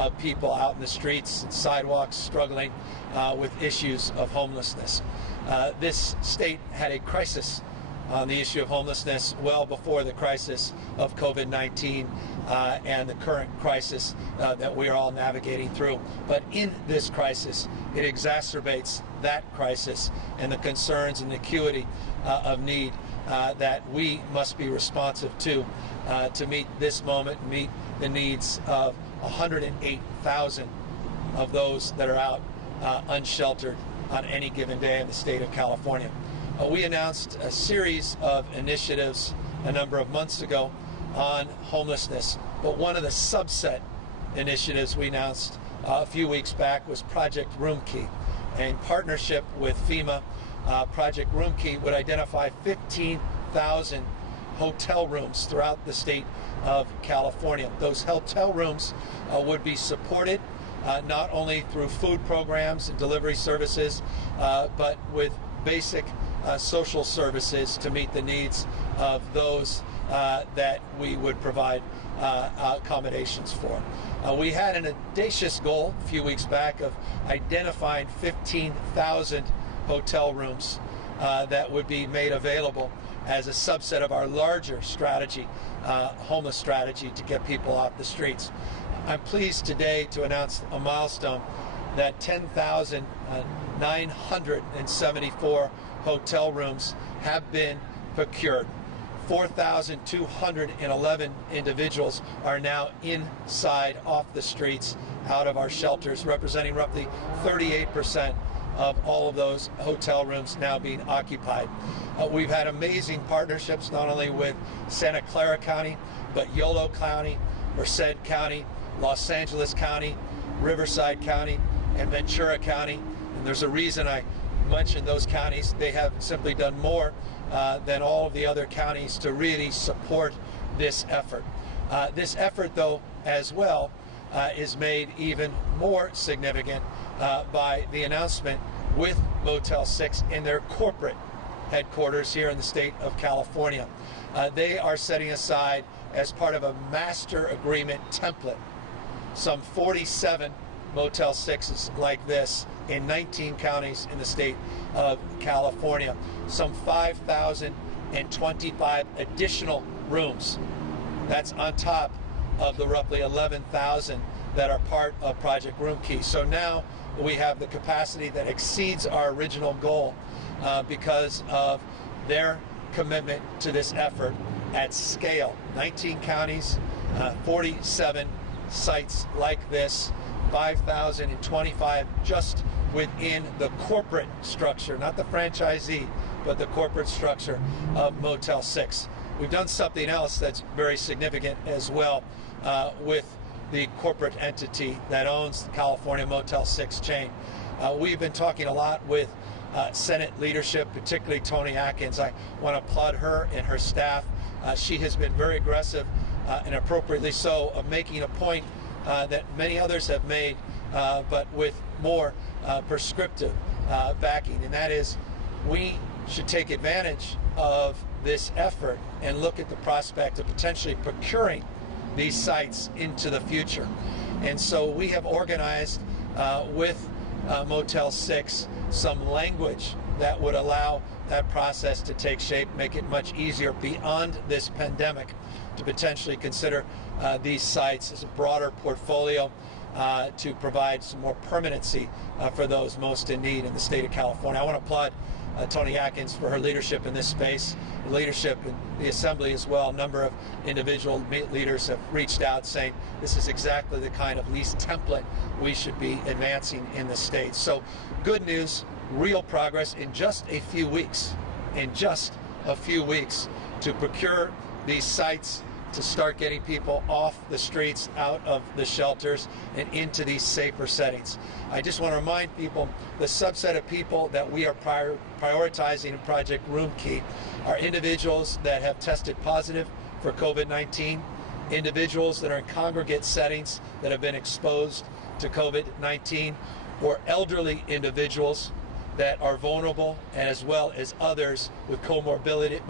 of people out in the streets and sidewalks struggling with issues of homelessness. This state had a crisis on the issue of homelessness well before the crisis of COVID-19 and the current crisis that we are all navigating through. But in this crisis, it exacerbates that crisis and the concerns and the acuity of need that we must be responsive to meet this moment, meet the needs of 108,000 of those that are out unsheltered on any given day in the state of California. We announced a series of initiatives a number of months ago on homelessness, but one of the subset initiatives we announced a few weeks back was Project Room Key. In partnership with FEMA, Project Room Key would identify 15,000 hotel rooms throughout the state of California. Those hotel rooms would be supported not only through food programs and delivery services, but with basic social services to meet the needs of those that we would provide accommodations for. We had an audacious goal a few weeks back of identifying 15,000 hotel rooms that would be made available as a subset of our larger strategy, homeless strategy, to get people off the streets. I'm pleased today to announce a milestone that 10,974 hotel rooms have been procured. 4,211 individuals are now inside, off the streets, out of our shelters, representing roughly 38% of all of those hotel rooms now being occupied. We've had amazing partnerships not only with Santa Clara County, but Yolo County, Merced County, Los Angeles County, Riverside County, and Ventura County. And there's a reason I mentioned those counties. They have simply done more than all of the other counties to really support this effort. This effort, though, as well, is made even more significant by the announcement with Motel 6 in their corporate headquarters here in the state of California. They are setting aside, as part of a master agreement template, some 47 Motel 6s like this in 19 counties in the state of California. Some 5,025 additional rooms. That's on top of the roughly 11,000 that are part of Project Room Key. So now we have the capacity that exceeds our original goal because of their commitment to this effort at scale. 19 counties, 47 sites like this, 5,025 just within the corporate structure, not the franchisee, but the corporate structure of Motel 6. We've done something else that's very significant as well with the corporate entity that owns the California Motel 6 chain. We've been talking a lot with Senate leadership, particularly Toni Atkins. I want to applaud her and her staff. She has been very aggressive and appropriately so of making a point that many others have made, but with more prescriptive backing, and that is we should take advantage of this effort and look at the prospect of potentially procuring these sites into the future. And so we have organized with Motel 6 some language that would allow that process to take shape, make it much easier beyond this pandemic to potentially consider these sites as a broader portfolio to provide some more permanency for those most in need in the state of California. I want to applaud Toni Atkins for her leadership in this space, leadership in the Assembly as well. A number of individual leaders have reached out saying this is exactly the kind of lease template we should be advancing in the state. So good news, real progress in just a few weeks, to procure these sites, to start getting people off the streets, out of the shelters, and into these safer settings. I just want to remind people, the subset of people that we are prioritizing in Project Room Key are individuals that have tested positive for COVID-19, individuals that are in congregate settings that have been exposed to COVID-19, or elderly individuals that are vulnerable, as well as others with morbidities,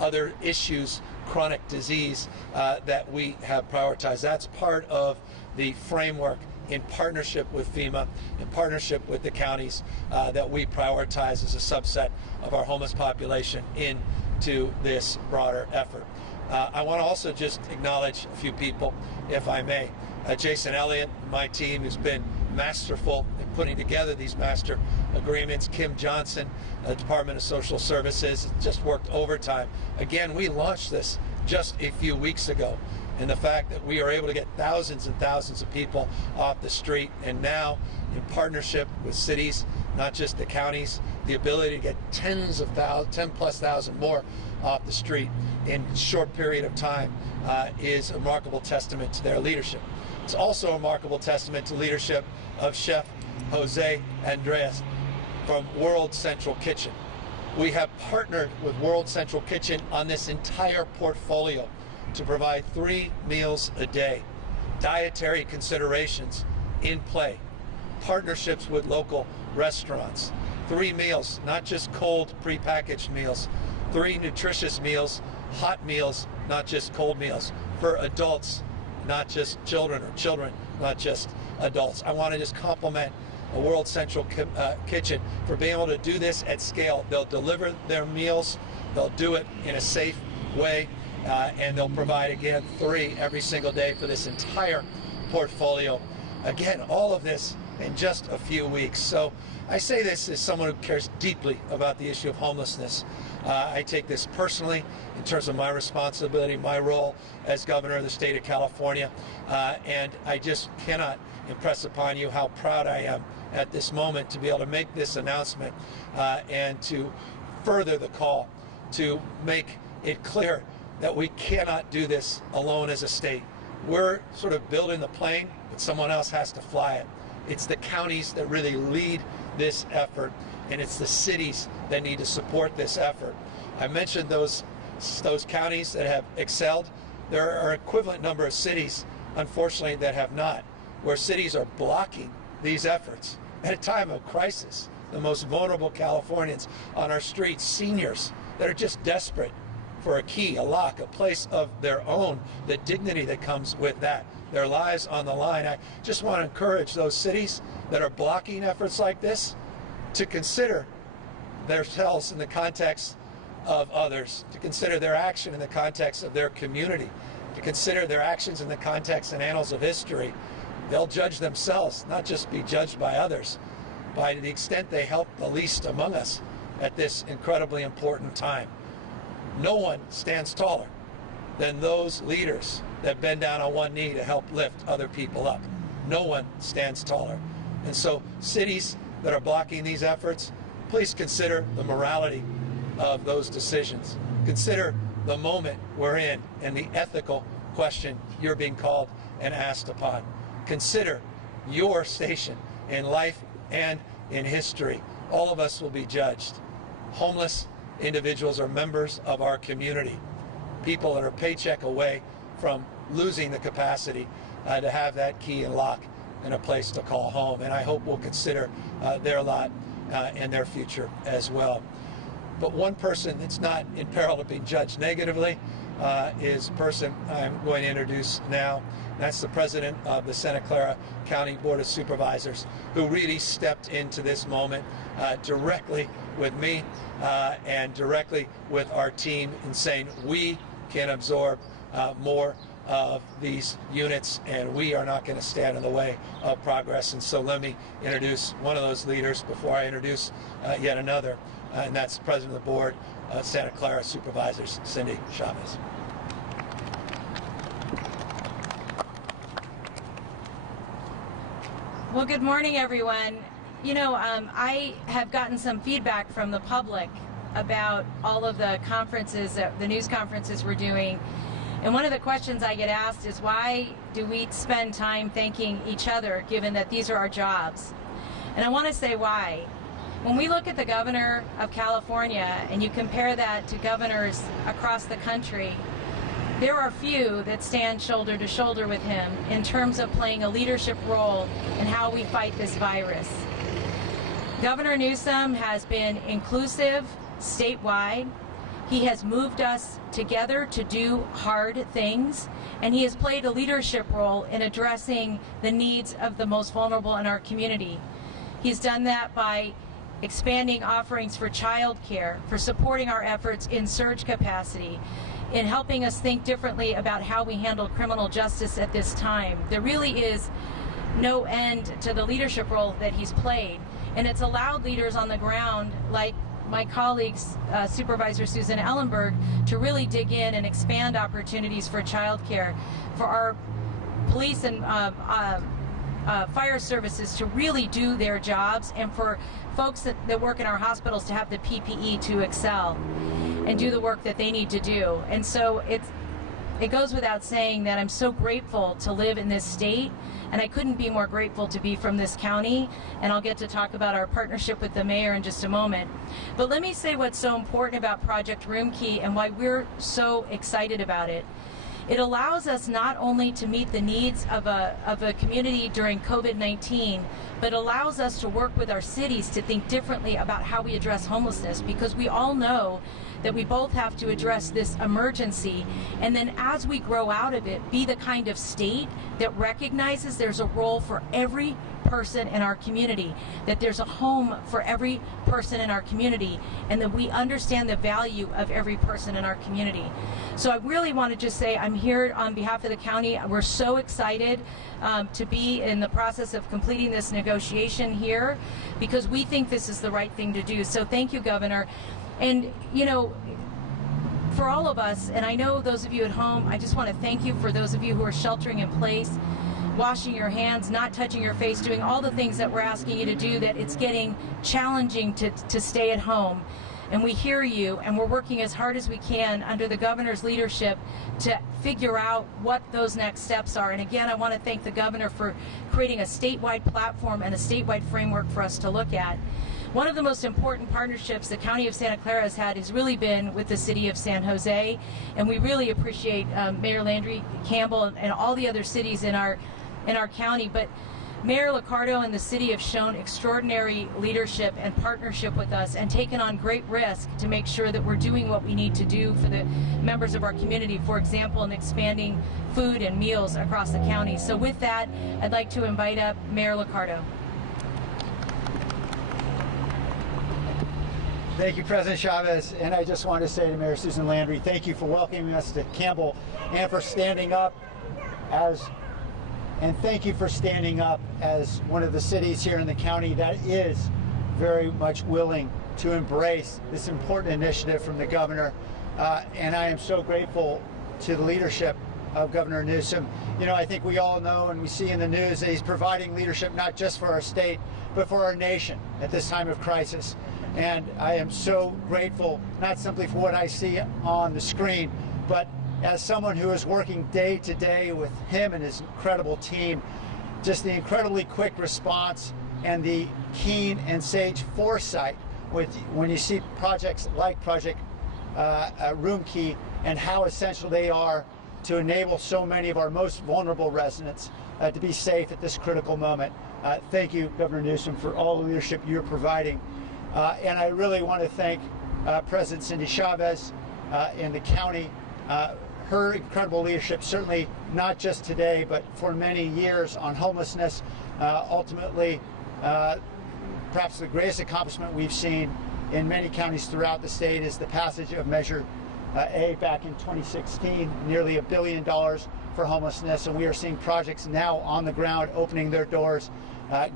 other issues chronic disease that we have prioritized. That's part of the framework in partnership with FEMA, in partnership with the counties, that we prioritize as a subset of our homeless population into this broader effort. I want to also just acknowledge a few people, if I may. Jason Elliott, my team, who's been masterful in putting together these master agreements. Kim Johnson, Department of Social Services, just worked overtime. Again, we launched this just a few weeks ago. And the fact that we are able to get thousands and thousands of people off the street, and now in partnership with cities, not just the counties, the ability to get 10+ thousand more off the street in a short period of time is a remarkable testament to their leadership. It's also a remarkable testament to leadership of Chef Jose Andres from World Central Kitchen. We have partnered with World Central Kitchen on this entire portfolio to provide 3 meals a day, dietary considerations in play, partnerships with local restaurants, 3 meals, not just cold prepackaged meals, 3 nutritious meals, hot meals, not just cold meals, for adults, not just children, or children, not just adults. I want to just compliment a World Central Kitchen for being able to do this at scale. They'll deliver their meals, they'll do it in a safe way, and they'll provide, again, 3 every single day for this entire portfolio. Again, all of this in just a few weeks. So I say this as someone who cares deeply about the issue of homelessness. I take this personally in terms of my responsibility, my role as governor of the state of California, and I just cannot impress upon you how proud I am at this moment to be able to make this announcement and to further the call to make it clear that we cannot do this alone as a state. We're sort of building the plane, but someone else has to fly it. It's the counties that really lead this effort, and it's the cities that need to support this effort. I mentioned those counties that have excelled. There are an equivalent number of cities, unfortunately, that have not, where cities are blocking these efforts at a time of crisis. The most vulnerable Californians on our streets, seniors that are just desperate for a key, a lock, a place of their own, the dignity that comes with that, their lives on the line. I just want to encourage those cities that are blocking efforts like this to consider themselves in the context of others, to consider their action in the context of their community, to consider their actions in the context and annals of history. They'll judge themselves, not just be judged by others, by the extent they help the least among us at this incredibly important time. No one stands taller than those leaders that bend down on one knee to help lift other people up. No one stands taller. And so cities that are blocking these efforts, please consider the morality of those decisions. Consider the moment we're in and the ethical question you're being called and asked upon. Consider your station in life and in history. All of us will be judged. Homeless individuals are members of our community, people that are a paycheck away from losing the capacity to have that key and lock and a place to call home. And I hope we'll consider their lot and their future as well. But one person that's not in peril of being judged negatively is a person I'm going to introduce now. That's the president of the Santa Clara County Board of Supervisors, who really stepped into this moment directly with me and directly with our team in saying we can absorb more of these units, and we are not going to stand in the way of progress. And so let me introduce one of those leaders before I introduce yet another, and that's the president of the board, Santa Clara Supervisors, Cindy Chavez. Well, good morning, everyone. You know, I have gotten some feedback from the public about all of the conferences, the news conferences we're doing. And one of the questions I get asked is, why do we spend time thanking each other, given that these are our jobs? And I want to say why. When we look at the governor of California and you compare that to governors across the country, there are few that stand shoulder to shoulder with him in terms of playing a leadership role in how we fight this virus. Governor Newsom has been inclusive statewide. He has moved us together to do hard things, and he has played a leadership role in addressing the needs of the most vulnerable in our community. He's done that by expanding offerings for child care, for supporting our efforts in surge capacity, in helping us think differently about how we handle criminal justice at this time. There really is no end to the leadership role that he's played, and it's allowed leaders on the ground like my colleagues, Supervisor Susan Ellenberg, to really dig in and expand opportunities for child care, for our police and fire services to really do their jobs, and for folks that work in our hospitals to have the PPE to excel and do the work that they need to do. And so it goes without saying that I'm so grateful to live in this state, and I couldn't be more grateful to be from this county, and I'll get to talk about our partnership with the mayor in just a moment. But let me say what's so important about Project Roomkey and why we're so excited about it. It allows us not only to meet the needs of a community during COVID-19, but allows us to work with our cities to think differently about how we address homelessness, because we all know that we both have to address this emergency, and then as we grow out of it, be the kind of state that recognizes there's a role for every person in our community, that there's a home for every person in our community, and that we understand the value of every person in our community. So I really want to just say I'm here on behalf of the county. We're so excited to be in the process of completing this negotiation here, because we think this is the right thing to do. So thank you, Governor. And, you know, for all of us, and I know those of you at home, I just want to thank you for those of you who are sheltering in place, washing your hands, not touching your face, doing all the things that we're asking you to do, that it's getting challenging to stay at home. And we hear you, and we're working as hard as we can under the governor's leadership to figure out what those next steps are. And again, I want to thank the governor for creating a statewide platform and a statewide framework for us to look at. One of the most important partnerships the County of Santa Clara has had has really been with the City of San Jose, and we really appreciate Mayor Landry Campbell and all the other cities in our county. But Mayor Liccardo and the city have shown extraordinary leadership and partnership with us, and taken on great risk to make sure that we're doing what we need to do for the members of our community, for example, in expanding food and meals across the county. So with that, I'd like to invite up Mayor Liccardo. Thank you, President Chavez, and I just want to say to Mayor Susan Landry, thank you for welcoming us to Campbell, and for standing up thank you for standing up as one of the cities here in the county that is very much willing to embrace this important initiative from the governor. And I am so grateful to the leadership of Governor Newsom. You know, I think we all know and we see in the news that he's providing leadership not just for our state, but for our nation at this time of crisis. And I am so grateful, not simply for what I see on the screen, but as someone who is working day to day with him and his incredible team, just the incredibly quick response and the keen and sage foresight when you see projects like Project Roomkey and how essential they are to enable so many of our most vulnerable residents to be safe at this critical moment. Thank you, Governor Newsom, for all the leadership you're providing. And I really want to thank President Cindy Chavez and the county. Her incredible leadership, certainly not just today, but for many years on homelessness. Ultimately, perhaps the greatest accomplishment we've seen in many counties throughout the state is the passage of Measure A back in 2016, nearly $1 billion for homelessness. And we are seeing projects now on the ground opening their doors,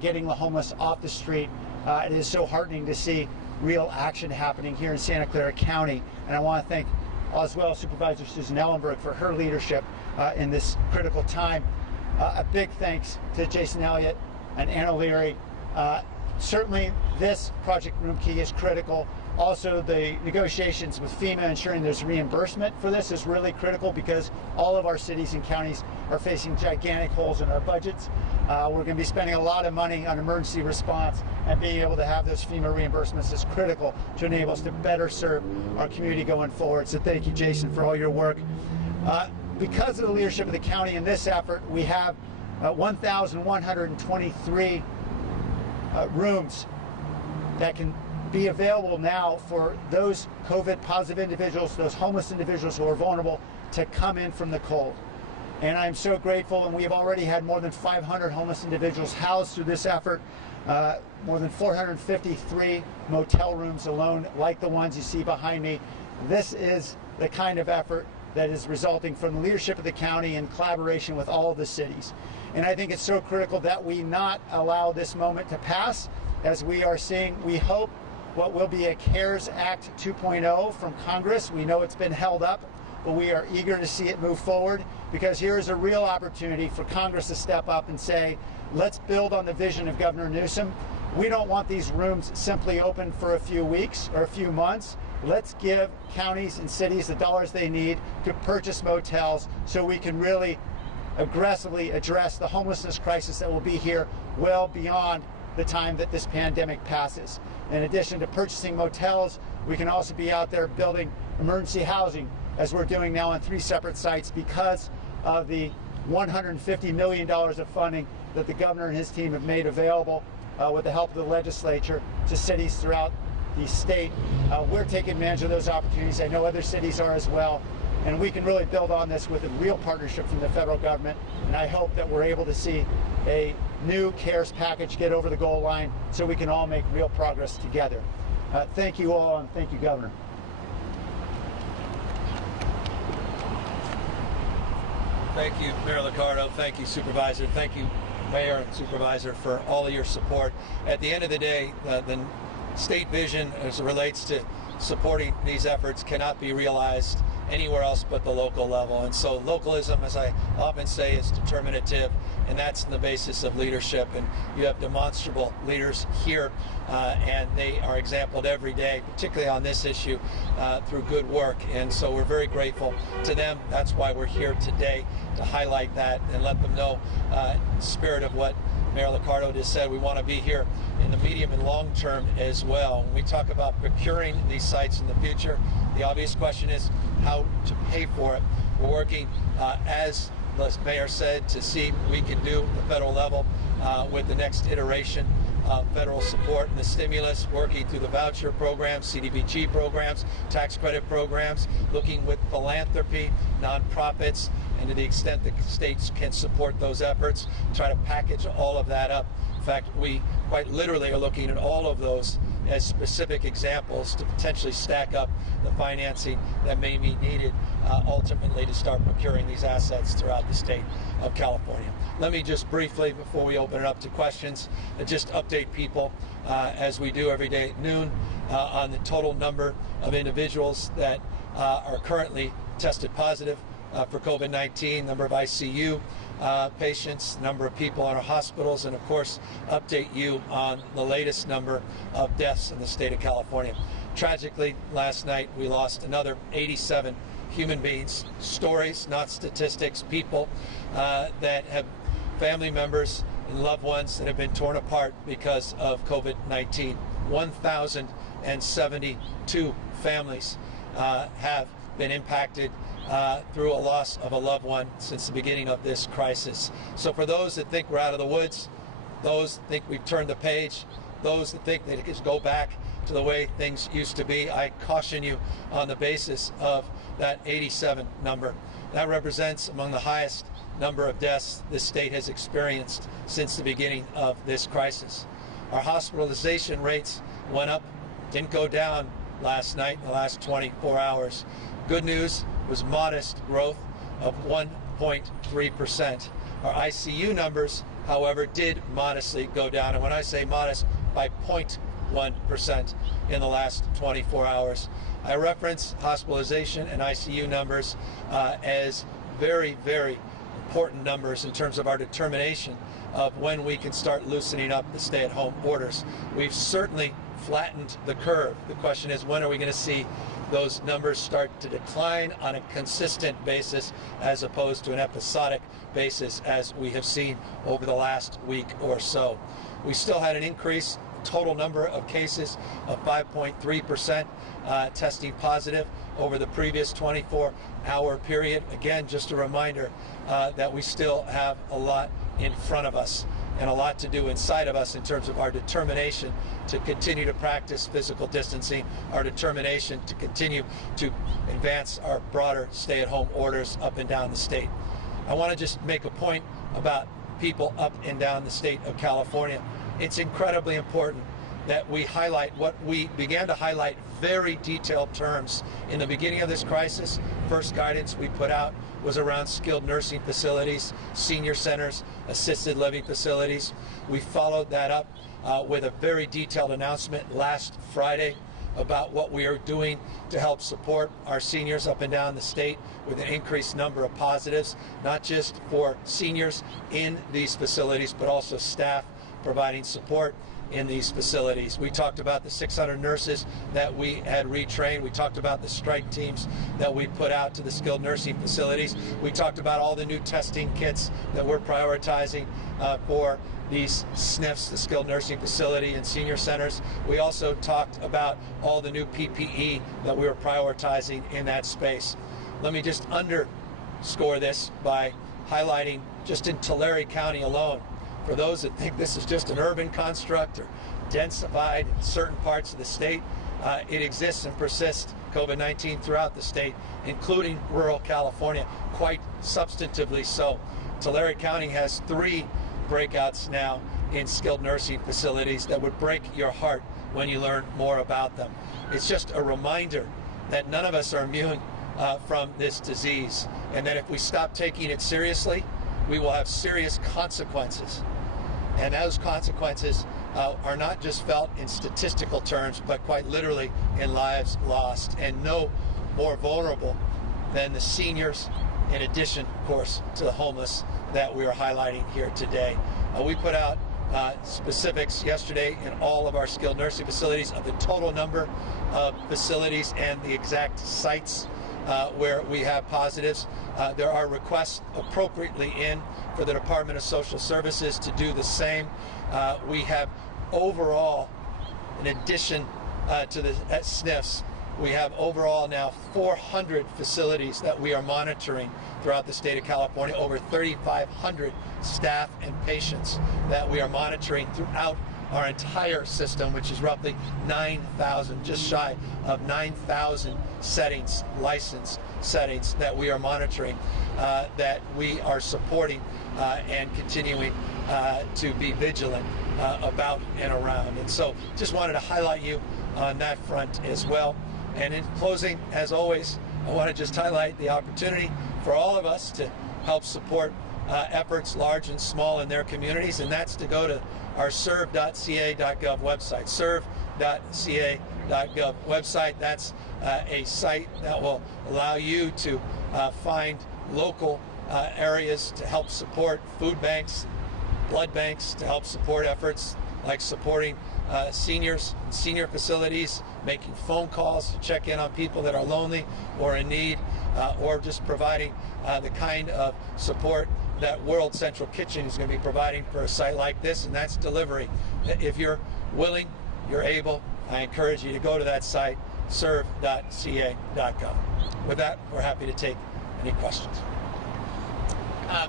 getting the homeless off the street. It is so heartening to see real action happening here in Santa Clara County. And I want to thank as well Supervisor Susan Ellenberg for her leadership in this critical time. A big thanks to Jason Elliott and Anna Leary. Certainly this Project Roomkey is critical. Also, the negotiations with FEMA ensuring there's reimbursement for this is really critical, because all of our cities and counties are facing gigantic holes in our budgets. We're going to be spending a lot of money on emergency response, and being able to have those FEMA reimbursements is critical to enable us to better serve our community going forward. So thank you, Jason, for all your work. Because of the leadership of the county in this effort, we have 1,123 rooms that can be available now for those COVID positive individuals, those homeless individuals who are vulnerable, to come in from the cold. And I'm so grateful, and we have already had more than 500 homeless individuals housed through this effort, more than 453 motel rooms alone, like the ones you see behind me. This is the kind of effort that is resulting from the leadership of the county in collaboration with all of the cities. And I think it's so critical that we not allow this moment to pass, as we are seeing, we hope, what will be a CARES Act 2.0 from Congress. We know it's been held up, but we are eager to see it move forward, because here is a real opportunity for Congress to step up and say, let's build on the vision of Governor Newsom. We don't want these rooms simply open for a few weeks or a few months. Let's give counties and cities the dollars they need to purchase motels, so we can really aggressively address the homelessness crisis that will be here well beyond the time that this pandemic passes. In addition to purchasing motels, we can also be out there building emergency housing, as we're doing now on 3 separate sites, because of the $150 million of funding that the governor and his team have made available with the help of the legislature to cities throughout the state. We're taking advantage of those opportunities. I know other cities are as well. And we can really build on this with a real partnership from the federal government. And I hope that we're able to see a new CARES package get over the goal line, so we can all make real progress together. Thank you all, and thank you, Governor. Thank you, Mayor Liccardo. Thank you, Supervisor. Thank you, Mayor and Supervisor, for all of your support. At the end of the day, the state vision as it relates to supporting these efforts cannot be realized anywhere else but the local level. And so localism, as I often say, is determinative, and that's the basis of leadership. And you have demonstrable leaders here, and they are exemplified every day, particularly on this issue, through good work. And so we're very grateful to them. That's why we're here today, to highlight that and let them know the spirit of what Mayor Liccardo just said. We want to be here in the medium and long term as well. When we talk about procuring these sites in the future, the obvious question is how to pay for it. We're working, as the mayor said, to see what we can do at the federal level with the next iteration of federal support and the stimulus, working through the voucher programs, CDBG programs, tax credit programs, looking with philanthropy, nonprofits, and to the extent that states can support those efforts, try to package all of that up. In fact, we quite literally are looking at all of those as specific examples to potentially stack up the financing that may be needed ultimately to start procuring these assets throughout the state of California. Let me just briefly, before we open it up to questions, just update people as we do every day at noon on the total number of individuals that are currently tested positive for COVID-19, number of ICU patients, number of people in our hospitals, and of course update you on the latest number of deaths in the state of California. Tragically, last night we lost another 87 human beings, stories, not statistics, people that have family members and loved ones that have been torn apart because of COVID-19. 1,072 families have been impacted through a loss of a loved one since the beginning of this crisis. So for those that think we're out of the woods, those that think we've turned the page, those that think that it can go back to the way things used to be, I caution you on the basis of that 87 number. That represents among the highest number of deaths this state has experienced since the beginning of this crisis. Our hospitalization rates went up, didn't go down last night, in the last 24 hours. Good news was modest growth of 1.3%. Our ICU numbers, however, did modestly go down, and when I say modest, by 0.1% in the last 24 hours. I reference hospitalization and ICU numbers as very, very important numbers in terms of our determination of when we can start loosening up the stay-at-home orders. We've certainly flattened the curve. The question is, when are we going to see those numbers start to decline on a consistent basis as opposed to an episodic basis as we have seen over the last week or so. We still had an increase total number of cases of 5.3% testing positive over the previous 24-hour period. Again, just a reminder that we still have a lot in front of us. and a lot to do inside of us in terms of our determination to continue to practice physical distancing, our determination to continue to advance our broader stay-at-home orders up and down the state. I want to just make a point about people up and down the state of California. It's incredibly important that we highlight what we began to highlight very detailed terms in the beginning of this crisis. First guidance we put out was around skilled nursing facilities, senior centers, assisted living facilities. We followed that up with a very detailed announcement last Friday about what we are doing to help support our seniors up and down the state with an increased number of positives, not just for seniors in these facilities, but also staff providing support in these facilities. We talked about the 600 nurses that we had retrained. We talked about the strike teams that we put out to the skilled nursing facilities. We talked about all the new testing kits that we're prioritizing for these SNFs, the skilled nursing facility and senior centers. We also talked about all the new PPE that we were prioritizing in that space. Let me just underscore this by highlighting just in Tulare County alone, for those that think this is just an urban construct or densified in certain parts of the state, it exists and persists, COVID-19, throughout the state, including rural California, quite substantively so. Tulare County has 3 breakouts now in skilled nursing facilities that would break your heart when you learn more about them. It's just a reminder that none of us are immune from this disease, and that if we stop taking it seriously, we will have serious consequences. And those consequences are not just felt in statistical terms, but quite literally in lives lost, and no more vulnerable than the seniors, in addition, of course, to the homeless that we are highlighting here today. We put out specifics yesterday in all of our skilled nursing facilities of the total number of facilities and the exact sites where we have positives. There are requests appropriately in for the Department of Social Services to do the same. We have overall, in addition to the SNFs, we have overall now 400 facilities that we are monitoring throughout the state of California, over 3,500 staff and patients that we are monitoring throughout our entire system, which is roughly 9,000, just shy of 9,000 settings, licensed settings that we are monitoring, that we are supporting and continuing to be vigilant about and around. And so just wanted to highlight you on that front as well. And in closing, as always, I want to just highlight the opportunity for all of us to help support efforts large and small in their communities, and that's to go to our serve.ca.gov website, serve.ca.gov website. That's a site that will allow you to find local areas to help support food banks, blood banks, to help support efforts like supporting seniors, senior facilities, making phone calls to check in on people that are lonely or in need, or just providing the kind of support that World Central Kitchen is going to be providing for a site like this, and that's delivery. If you're willing, you're able, I encourage you to go to that site, serve.ca.gov. With that, we're happy to take any questions.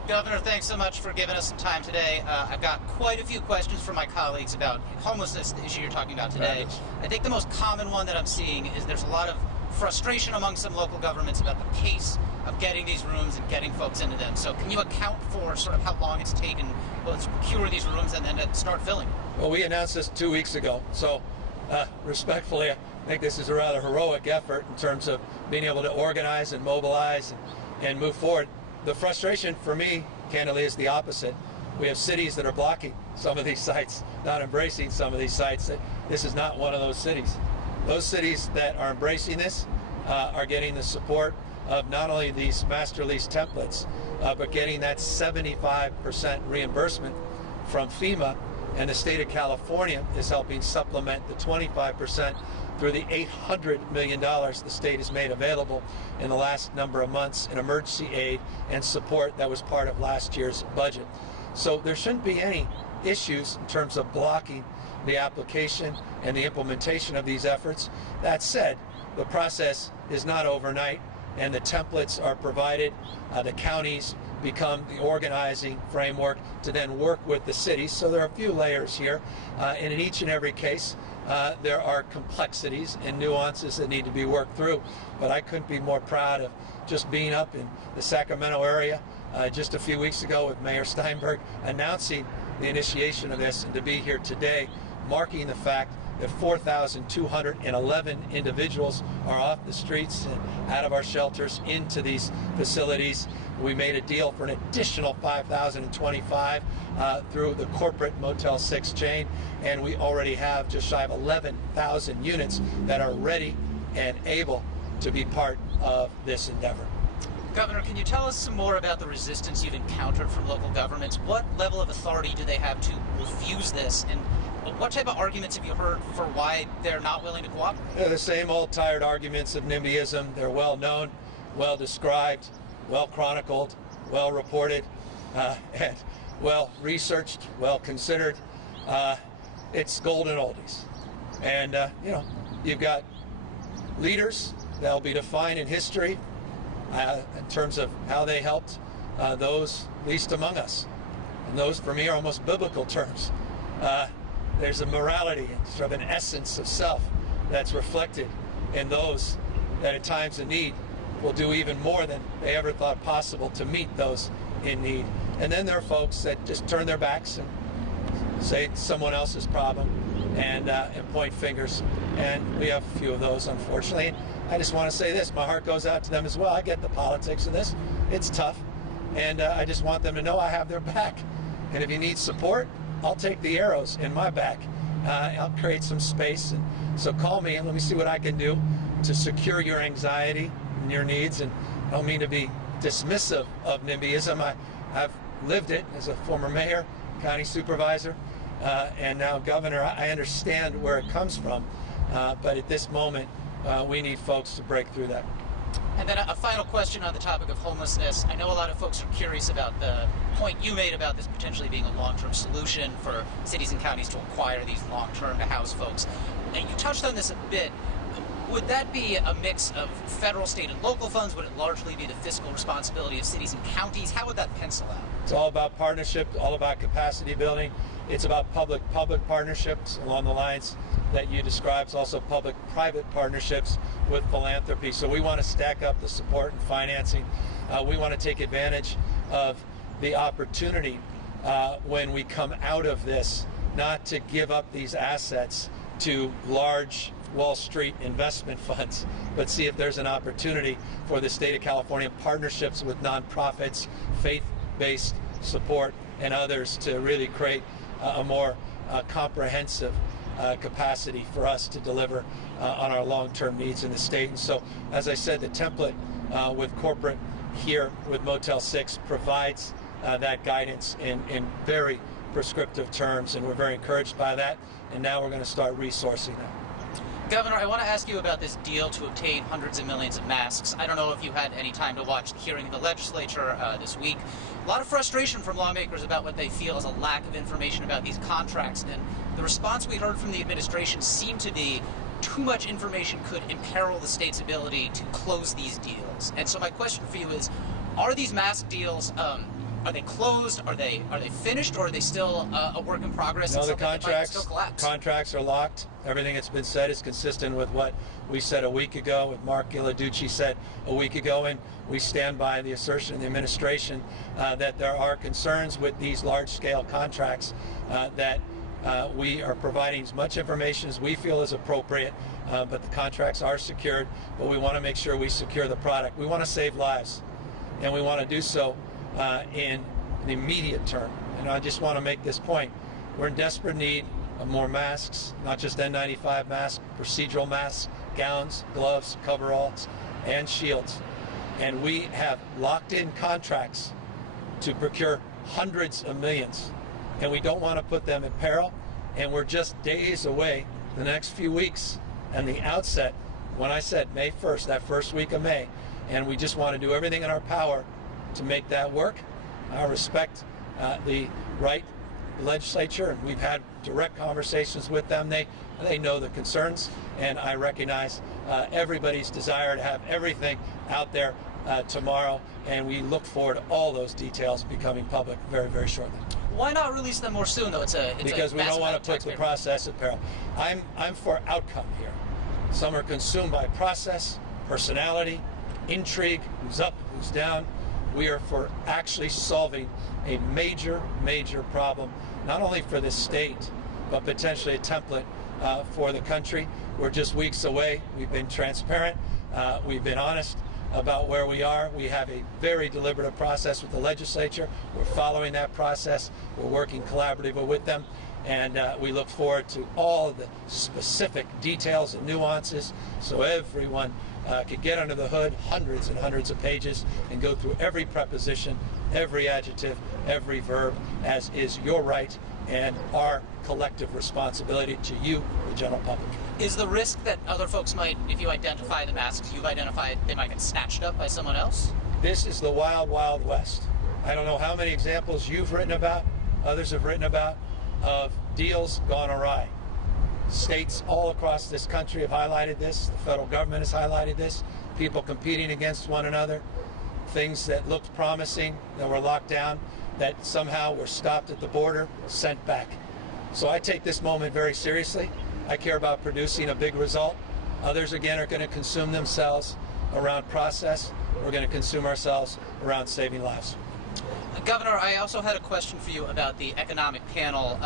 Governor, thanks so much for giving us some time today. I've got quite a few questions from my colleagues about homelessness, the issue you're talking about today. I think the most common one that I'm seeing is there's a lot of frustration among some local governments about the pace of getting these rooms and getting folks into them. So can you account for sort of how long it's taken to procure these rooms and then to start filling? Well, we announced this 2 weeks ago, so respectfully, I think this is a rather heroic effort in terms of being able to organize and mobilize and move forward. The frustration for me, candidly, is the opposite. We have cities that are blocking some of these sites, not embracing some of these sites. This is not one of those cities. Those cities that are embracing this are getting the support of not only these master lease templates, but getting that 75% reimbursement from FEMA, and the state of California is helping supplement the 25% through the $800 million the state has made available in the last number of months in emergency aid and support that was part of last year's budget. So there shouldn't be any issues in terms of blocking the application and the implementation of these efforts. That said, the process is not overnight. and the templates are provided. The counties become the organizing framework to then work with the cities. So there are a few layers here, and in each and every case there are complexities and nuances that need to be worked through. But I couldn't be more proud of just being up in the Sacramento area just a few weeks ago with Mayor Steinberg announcing the initiation of this, and to be here today marking the fact that 4,211 individuals are off the streets and out of our shelters into these facilities. We made a deal for an additional 5,025 through the corporate Motel 6 chain, and we already have just shy of 11,000 units that are ready and able to be part of this endeavor. Governor, can you tell us some more about the resistance you've encountered from local governments? What level of authority do they have to refuse this, and what type of arguments have you heard for why they're not willing to cooperate? They're the same old tired arguments of NIMBYism. They're well known, well described, well chronicled, well reported, and well researched, well considered. It's golden oldies. And, you know, you've got leaders that'll be defined in history in terms of how they helped those least among us. And those, for me, are almost biblical terms. There's a morality and sort of an essence of self that's reflected in those that at times in need will do even more than they ever thought possible to meet those in need. And then there are folks that just turn their backs and say it's someone else's problem and point fingers. And we have a few of those, unfortunately. I just want to say this, my heart goes out to them as well. I get the politics of this. It's tough. And I just want them to know I have their back. And if you need support, I'll take the arrows in my back. I'll create some space. And so call me and let me see what I can do to secure your anxiety and your needs. And I don't mean to be dismissive of NIMBYism. I've lived it as a former mayor, county supervisor, and now governor. I understand where it comes from. But at this moment, we need folks to break through that. And then a final question on the topic of homelessness. I know a lot of folks are curious about the point you made about this potentially being a long-term solution for cities and counties to acquire these long-term to house folks. And you touched on this a bit. Would that be a mix of federal, state, and local funds? Would it largely be the fiscal responsibility of cities and counties? How would that pencil out? It's all about partnership, all about capacity building. It's about public-public partnerships along the lines that you described. It's also public-private partnerships with philanthropy. So we want to stack up the support and financing. We want to take advantage of the opportunity when we come out of this, not to give up these assets to large Wall Street investment funds, but see if there's an opportunity for the state of California, partnerships with nonprofits, faith-based support, and others to really create a more comprehensive capacity for us to deliver on our long-term needs in the state. And so, as I said, the template with corporate here with Motel 6 provides that guidance in very prescriptive terms, and we're very encouraged by that, and now we're going to start resourcing that. Governor, I want to ask you about this deal to obtain hundreds of millions of masks. I don't know if you had any time to watch the hearing in the legislature this week. A lot of frustration from lawmakers about what they feel is a lack of information about these contracts. And the response we heard from the administration seemed to be too much information could imperil the state's ability to close these deals. And so my question for you is, are these mask deals, are they closed? Are they finished? Or are they still a work in progress? No, the contracts are locked. Everything that's been said is consistent with what we said a week ago, what Mark Ghilarducci said a week ago, and we stand by the assertion of the administration that there are concerns with these large-scale contracts that we are providing as much information as we feel is appropriate, but the contracts are secured, but we want to make sure we secure the product. We want to save lives, and we want to do so in an immediate term. And I just want to make this point. We're in desperate need of more masks, not just N95 masks, procedural masks, gowns, gloves, coveralls, and shields. And we have locked in contracts to procure hundreds of millions. And we don't want to put them in peril. And we're just days away, the next few weeks, and the outset, when I said May 1st, that first week of May. And we just want to do everything in our power to make that work. I respect the right legislature, and we've had direct conversations with them. They know the concerns, and I recognize everybody's desire to have everything out there tomorrow, and we look forward to all those details becoming public very, very shortly. Why not release them more soon, though? Because we don't want to put the process at peril. I'm for outcome here. Some are consumed by process, personality, intrigue, who's up, who's down. We are for actually solving a major, major problem, not only for this state, but potentially a template for the country. We're just weeks away. We've been transparent. We've been honest about where we are. We have a very deliberative process with the legislature. We're following that process. We're working collaboratively with them. And we look forward to all of the specific details and nuances so everyone could get under the hood, hundreds and hundreds of pages, and go through every preposition, every adjective, every verb, as is your right and our collective responsibility to you, the general public. Is the risk that other folks might, if you identify the masks you've identified, they might get snatched up by someone else? This is the wild, wild west. I don't know how many examples you've written about, others have written about, of deals gone awry. States all across this country have highlighted this. The federal government has highlighted this. People competing against one another. Things that looked promising, that were locked down, that somehow were stopped at the border, sent back. So I take this moment very seriously. I care about producing a big result. Others, again, are going to consume themselves around process. We're going to consume ourselves around saving lives. Governor, I also had a question for you about the economic panel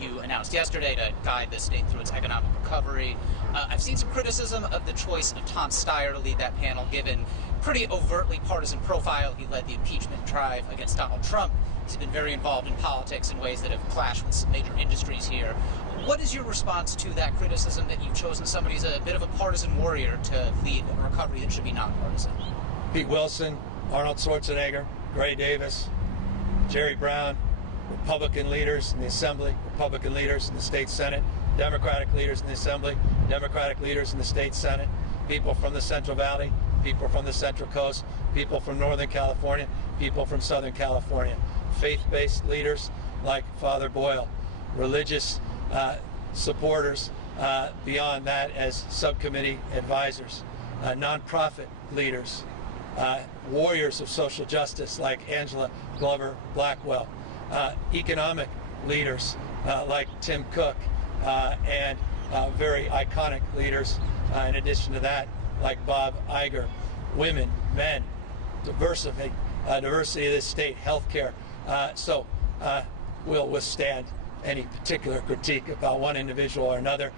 you announced yesterday to guide the state through its economic recovery. I've seen some criticism of the choice of Tom Steyer to lead that panel, given pretty overtly partisan profile. He led the impeachment drive against Donald Trump. He's been very involved in politics in ways that have clashed with some major industries here. What is your response to that criticism that you've chosen somebody who's a bit of a partisan warrior to lead a recovery that should be nonpartisan? Pete Wilson, Arnold Schwarzenegger, Gray Davis, Jerry Brown, Republican leaders in the Assembly, Republican leaders in the State Senate, Democratic leaders in the Assembly, Democratic leaders in the State Senate, people from the Central Valley, people from the Central Coast, people from Northern California, people from Southern California, faith-based leaders like Father Boyle, religious supporters beyond that as subcommittee advisors, nonprofit leaders, warriors of social justice like Angela Glover Blackwell, economic leaders like Tim Cook, and very iconic leaders in addition to that like Bob Iger, women, men, diversity of this state, healthcare. So we'll withstand any particular critique about one individual or another,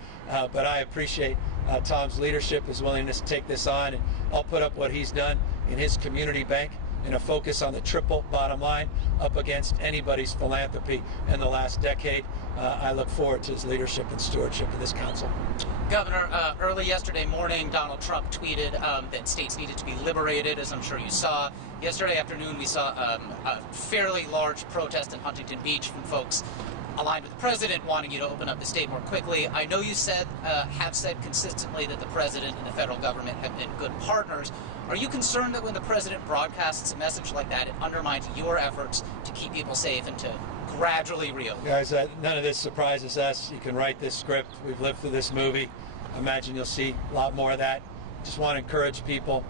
but I appreciate Tom's leadership, his willingness to take this on, and I'll put up what he's done in his community bank and a focus on the triple bottom line up against anybody's philanthropy in the last decade. I look forward to his leadership and stewardship of this council. Governor, early yesterday morning, Donald Trump tweeted that states needed to be liberated, as I'm sure you saw. Yesterday afternoon, we saw a fairly large protest in Huntington Beach from folks aligned with the president wanting you to open up the state more quickly. I know you have said consistently that the president and the federal government have been good partners. Are you concerned that when the president broadcasts a message like that, it undermines your efforts to keep people safe and to gradually reopen? Guys, none of this surprises us. You can write this script. We've lived through this movie. I imagine you'll see a lot more of that. Just want to encourage people,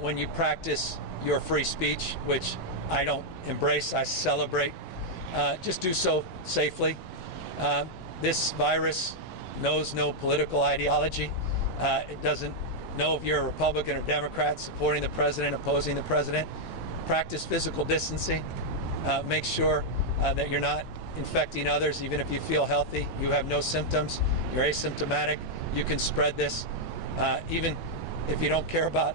when you practice your free speech, which I don't embrace, I celebrate, just do so safely. This virus knows no political ideology. It doesn't know if you're a Republican or Democrat, supporting the president, opposing the president. Practice physical distancing. Make sure that you're not infecting others, even if you feel healthy. You have no symptoms. You're asymptomatic. You can spread this. Even if you don't care about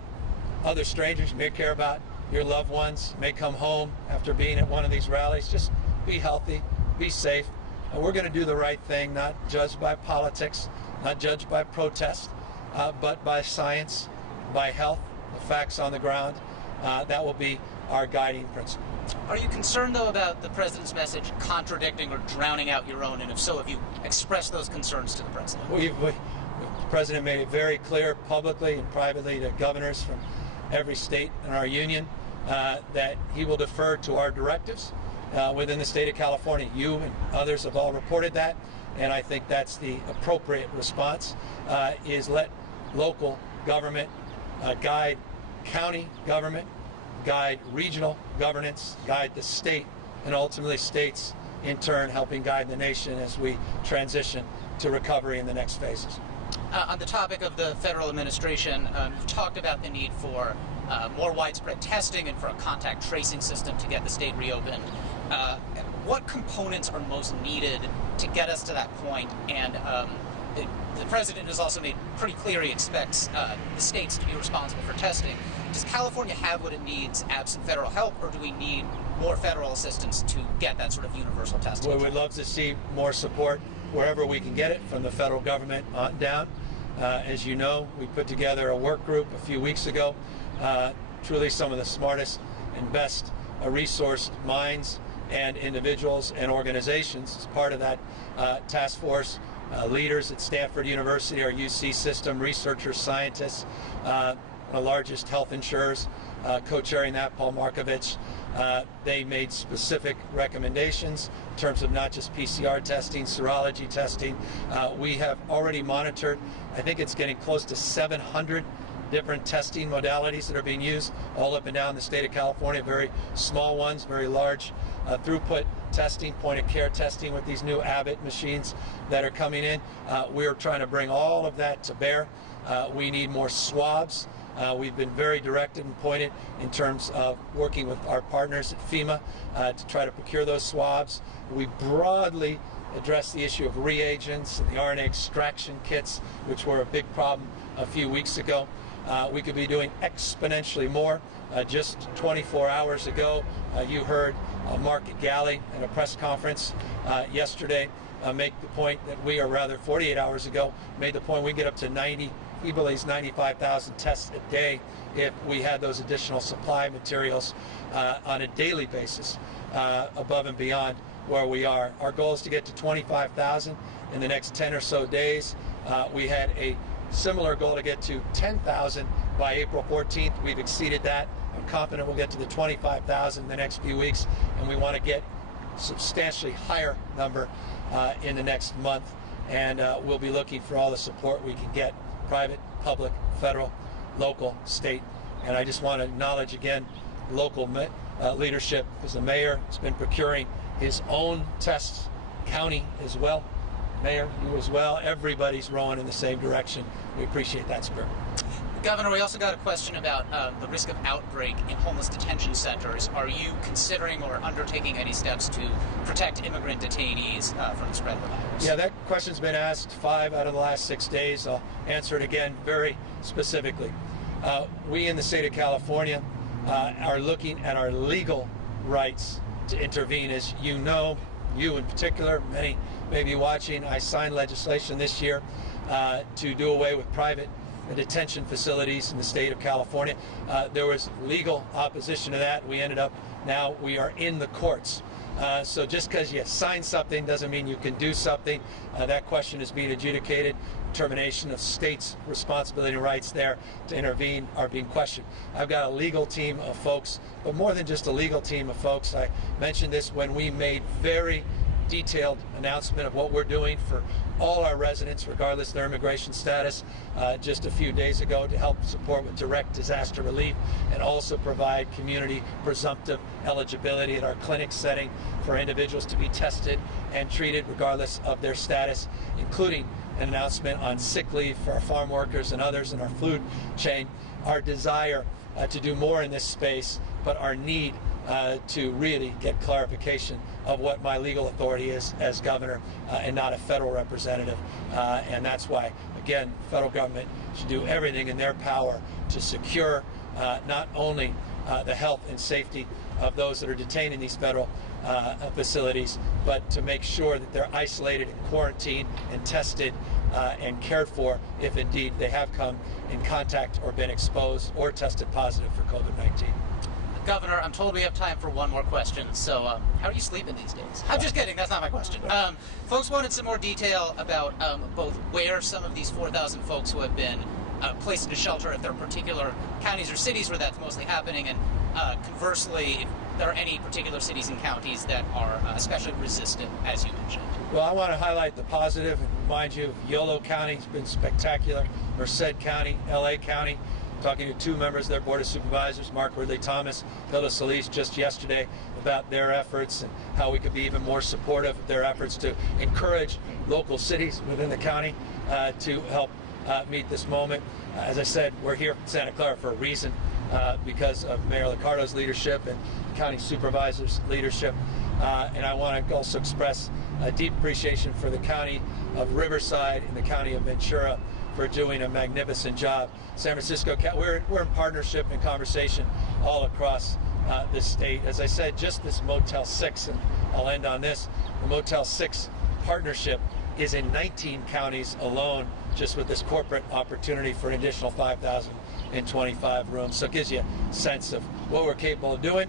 other strangers, you may care about your loved ones, may come home after being at one of these rallies. Just be healthy, be safe, and we're going to do the right thing, not judged by politics, not judged by protest, but by science, by health, the facts on the ground. That will be our guiding principle. Are you concerned, though, about the president's message contradicting or drowning out your own? And if so, have you expressed those concerns to the president? The president made it very clear publicly and privately to governors from every state in our union that he will defer to our directives within the state of California. You and others have all reported that, and I think that's the appropriate response, is let local government guide county government, guide regional governance, guide the state, and ultimately states in turn helping guide the nation as we transition to recovery in the next phases. On the topic of the federal administration, you've talked about the need for more widespread testing and for a contact tracing system to get the state reopened. What components are most needed to get us to that point? And the president has also made pretty clear he expects the states to be responsible for testing. Does California have what it needs absent federal help, or do we need more federal assistance to get that sort of universal testing? We would love to see more support wherever we can get it from the federal government on down. As you know, we put together a work group a few weeks ago. Truly some of the smartest and best resourced minds and individuals and organizations as part of that task force. Leaders at Stanford University, our UC system, researchers, scientists, the largest health insurers, co-chairing that, Paul Markovich. They made specific recommendations in terms of not just PCR testing, serology testing. We have already monitored, I think it's getting close to 700 different testing modalities that are being used all up and down the state of California, very small ones, very large throughput testing, point of care testing with these new Abbott machines that are coming in. We're trying to bring all of that to bear. We need more swabs. We've been very directed and pointed in terms of working with our partners at FEMA to try to procure those swabs. We broadly address the issue of reagents and the RNA extraction kits, which were a big problem a few weeks ago. We could be doing exponentially more. Just 24 hours ago, you heard Mark Galley at a press conference yesterday make the point that we, or rather 48 hours ago, made the point we get up to 90, he believes 95,000 tests a day if we had those additional supply materials on a daily basis above and beyond where we are. Our goal is to get to 25,000 in the next 10 or so days. We had a similar goal to get to 10,000 by April 14th. We've exceeded that. I'm confident we'll get to the 25,000 in the next few weeks, and we want to get substantially higher number in the next month. And we'll be looking for all the support we can get, private, public, federal, local, state. And I just want to acknowledge again local leadership, because the mayor has been procuring his own tests, county as well. Mayor, you as well. Everybody's rowing in the same direction. We appreciate that spirit. Governor, we also got a question about the risk of outbreak in homeless detention centers. Are you considering or undertaking any steps to protect immigrant detainees from the spread of the virus? Yeah, that question's been asked 5 out of the last 6 days. I'll answer it again very specifically. We in the state of California are looking at our legal rights to intervene. As you know, you in particular, many may be watching, I signed legislation this year to do away with private detention facilities in the state of California. There was legal opposition to that. We ended up, now we are in the courts. So just because you sign something doesn't mean you can do something. That question is being adjudicated. Determination of states' responsibility and rights there to intervene are being questioned. I've got a legal team of folks, but more than just a legal team of folks. I mentioned this when we made very detailed announcement of what we're doing for all our residents, regardless of their immigration status, just a few days ago, to help support with direct disaster relief and also provide community presumptive eligibility at our clinic setting for individuals to be tested and treated regardless of their status, including an announcement on sick leave for our farm workers and others in our food chain. Our desire to do more in this space, but our need to really get clarification of what my legal authority is as governor and not a federal representative. And that's why, again, the federal government should do everything in their power to secure not only the health and safety of those that are detained in these federal facilities, but to make sure that they're isolated and quarantined and tested and cared for if indeed they have come in contact or been exposed or tested positive for COVID-19. Governor, I'm told we have time for one more question, so how are you sleeping these days? I'm just kidding, that's not my question. Folks wanted some more detail about both where some of these 4,000 folks who have been placed into shelter, if there are particular counties or cities where that's mostly happening, and conversely, there are any particular cities and counties that are especially resistant, as you mentioned. Well, I want to highlight the positive and remind you of Yolo County. It's been spectacular. Merced County, LA County. Talking to two members of their Board of Supervisors, Mark Ridley Thomas, Hilda Solis, just yesterday about their efforts and how we could be even more supportive of their efforts to encourage local cities within the county to help meet this moment. As I said, we're here in Santa Clara for a reason, because of Mayor Liccardo's leadership and county supervisors' leadership. And I want to also express a deep appreciation for the county of Riverside and the county of Ventura for doing a magnificent job. San Francisco, we're in partnership and conversation all across the state. As I said, just this Motel 6, and I'll end on this, the Motel 6 partnership is in 19 counties alone, just with this corporate opportunity for an additional 5,025 rooms. So it gives you a sense of what we're capable of doing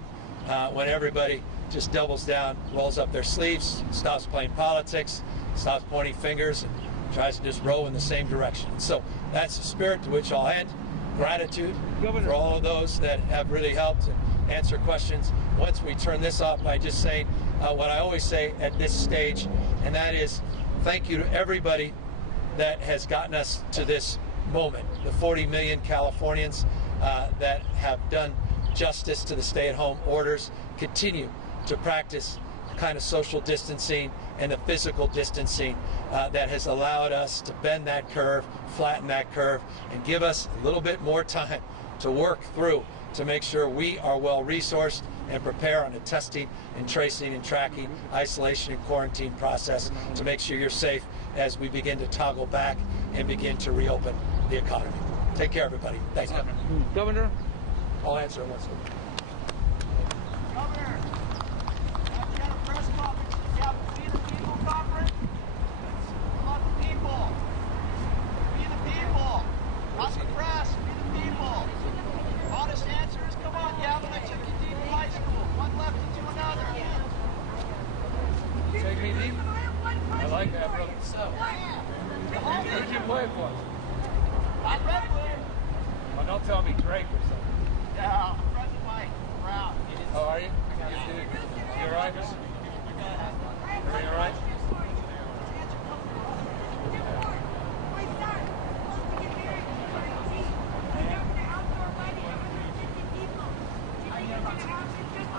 when everybody just doubles down, rolls up their sleeves, stops playing politics, stops pointing fingers, and tries to just row in the same direction. So that's the spirit to which I'll end. Gratitude for all of those that have really helped and answer questions. Once we turn this off by just saying what I always say at this stage, and that is thank you to everybody that has gotten us to this moment. The 40 million Californians that have done justice to the stay-at-home orders, continue to practice kind of social distancing and the physical distancing that has allowed us to bend that curve, flatten that curve, and give us a little bit more time to work through to make sure we are well resourced and prepare on the testing and tracing and tracking, isolation and quarantine process to make sure you're safe as we begin to toggle back and begin to reopen the economy. Take care, everybody. Thanks, Governor. Governor? I'll answer it once. Governor, have you got a press conference? You have a Be the People conference? About the people. Be the people. Not the press. Be the people. Honest answers. Come on, Gavin. I took you deep in high school. One left into another. Take me deep? I like that, brother. So, Who did you play for? I'm Redwood. Oh, don't tell me Drake or something. Yeah, I'm friends with Mike Brown. How are you? You all right? Everything all right?